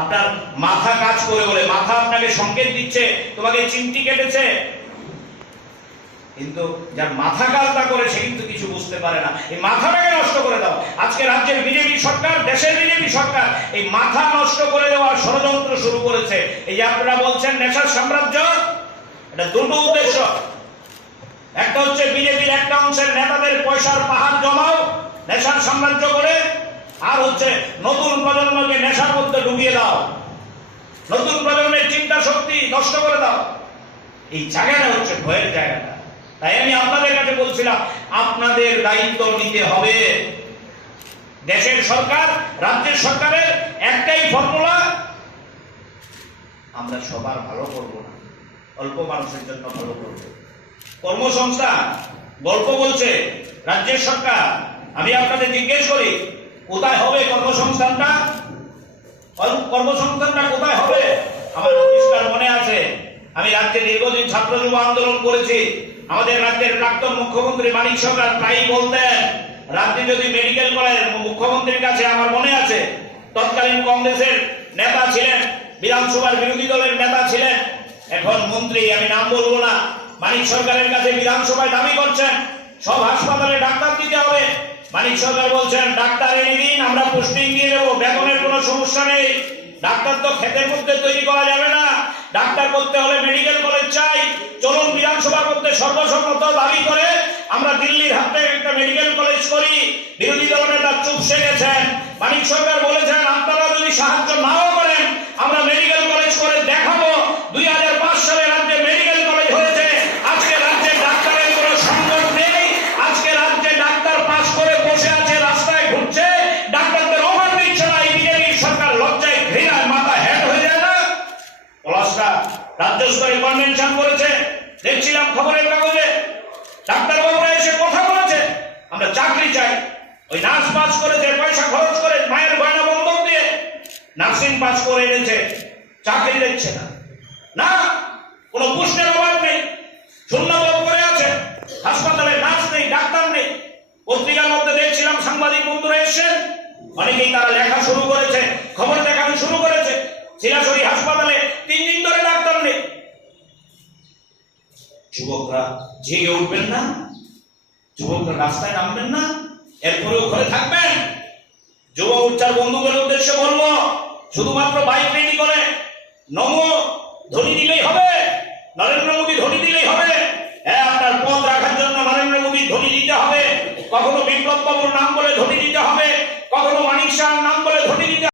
আপনার মাথা কাজ করে বলে, মাথা আপনাকে সংকেত দিচ্ছে তোমাকে চিমটি কেটেছে, কিন্তু যার মাথা কাজ না করে সে কিন্তু কিছু বুঝতে পারে না। এই মাথাটাকে নষ্ট করে দাও। আজকে রাজ্যের বিজেপি সরকার, দেশের বিজেপি সরকার এই মাথা নষ্ট করে দেওয়ার ষড়যন্ত্র শুরু করেছে। এই যে আপনারা বলছেন নেশার সাম্রাজ্য, এটা দুটো উদ্দেশ্য। একটা হচ্ছে বিজেপির একটা অংশের নেতাদের পয়সার পাহাড় জমাও, নেশার সাম্রাজ্য করে, আর হচ্ছে নতুন প্রজন্মকে নেশার মধ্যে ডুবিয়ে দাও, নতুন প্রজন্মের চিন্তা শক্তি নষ্ট করে দাও। এই জায়গাটা হচ্ছে ভয়ের জায়গাটা। তাই আমি আপনাদের কাছে বলছিলাম, আপনাদের দায়িত্ব নিতে হবে। দেশের সরকার, রাজ্যের সরকারের একটাই ফর্মুলা, আমরা সবার ভালো করব না, অল্প মানুষের জন্য ভালো করব। কর্মসংস্থান গল্প বলছে রাজ্যের সরকার। আমি আপনাদের জিজ্ঞেস করি, কোথায় হবে কর্মসংস্থানটা? কর্মসংস্থানটা কোথায় হবে? আমার পরিষ্কার মনে আছে, আমি রাজ্যে দীর্ঘদিন ছাত্র যুব আন্দোলন করেছি। আমাদের রাজ্যের প্রাক্তন মুখ্যমন্ত্রী মানিক সরকার প্রায়ই বলতেন, রাজ্যে যদি মেডিকেল কলেজ, মুখ্যমন্ত্রীর কাছে আমার মনে আছে, তৎকালীন কংগ্রেসের নেতা ছিলেন, বিধানসভার বিরোধী দলের নেতা ছিলেন, এখন মন্ত্রী, আমি নাম বলবো না, মানিক সরকারের কাছে বিধানসভায় দাবি করছেন সব হাসপাতালে ডাক্তার দিতে হবে। মানিক সরকার বলছেন ডাক্তার এনে দিন, আমরা পোস্টিং দিয়ে দেবো, বেতনের কোনো সমস্যা নেই। ডাক্তার তো ক্ষেতের মধ্যে তৈরি করা যাবে না, ডাক্তার করতে হলে মেডিকেল কলেজ চাই। চলুন বিধানসভা করতে সর্বসম্মত দাবি করে আমরা দিল্লির হাত থেকে একটা মেডিকেল কলেজ করি। বিরোধী দলনেতা চুপসে গেছেন। মানিক সরকার বলেছেন আপনারা যদি সাহায্য নাও করেন আমরা মেডিকেল কলেজ করে দেখাবো। 2005 সালে রাজ্যে মেডিকেল কলেজ হয়েছে। আজকে রাজ্যে ডাক্তারের কোনো সংকট নেই। আজকে রাজ্যে ডাক্তার পাস করে বসে আছে, রাস্তায় ঘুরছে, ডাক্তারদের অভাব দিচ্ছে না। এই বিজেপি সরকার লজ্জায় ঘৃণায় মাথা হেড হয়ে যায় না? পলাশরা রাজ্য স্তরে কনভেনশন করেছে, দেখছিলাম খবরের কাগজে। ডাক্তার বাবুরা এসে কথা বলেছে আমরা চাকরি চাই। ওই নার্স পাস করেছে, পয়সা খরচ করে, মায়ের গয়না বন্ধক দিয়ে নার্সিং পাস করে এনেছে, চাকরি দিচ্ছে না। না, কোনো পোস্টের অভাব নেই, শূন্যপদ পড়ে আছে, হাসপাতালে নার্স নেই, ডাক্তার নেই। পত্রিকার মধ্যে দেখছিলাম সাংবাদিক বন্ধুরা এসেছেন, অনেকেই তারা লেখা শুরু করেছে, খবর দেখানো শুরু করেছে, শিলাচড়ি হাসপাতালে 3 দিন ধরে ডাক্তার নেই। যুবকরা জেগে উঠবেন না? যুবকরা রাস্তায় নামবেন না? এরপরেও ঘরে থাকবেন? যুব মোর্চার বন্ধুদের উদ্দেশ্যে বলবো, শুধুমাত্র বাইক রেডি করে নমো ধ্বনি দিলেই হবে, নরেন্দ্র মোদী ধ্বনি দিলেই হবে। হ্যাঁ, আপনার পদ রাখার জন্য নরেন্দ্র মোদী ধ্বনি দিতে হবে। কখনো বিপ্লব বাবুর নাম বলে ধ্বনি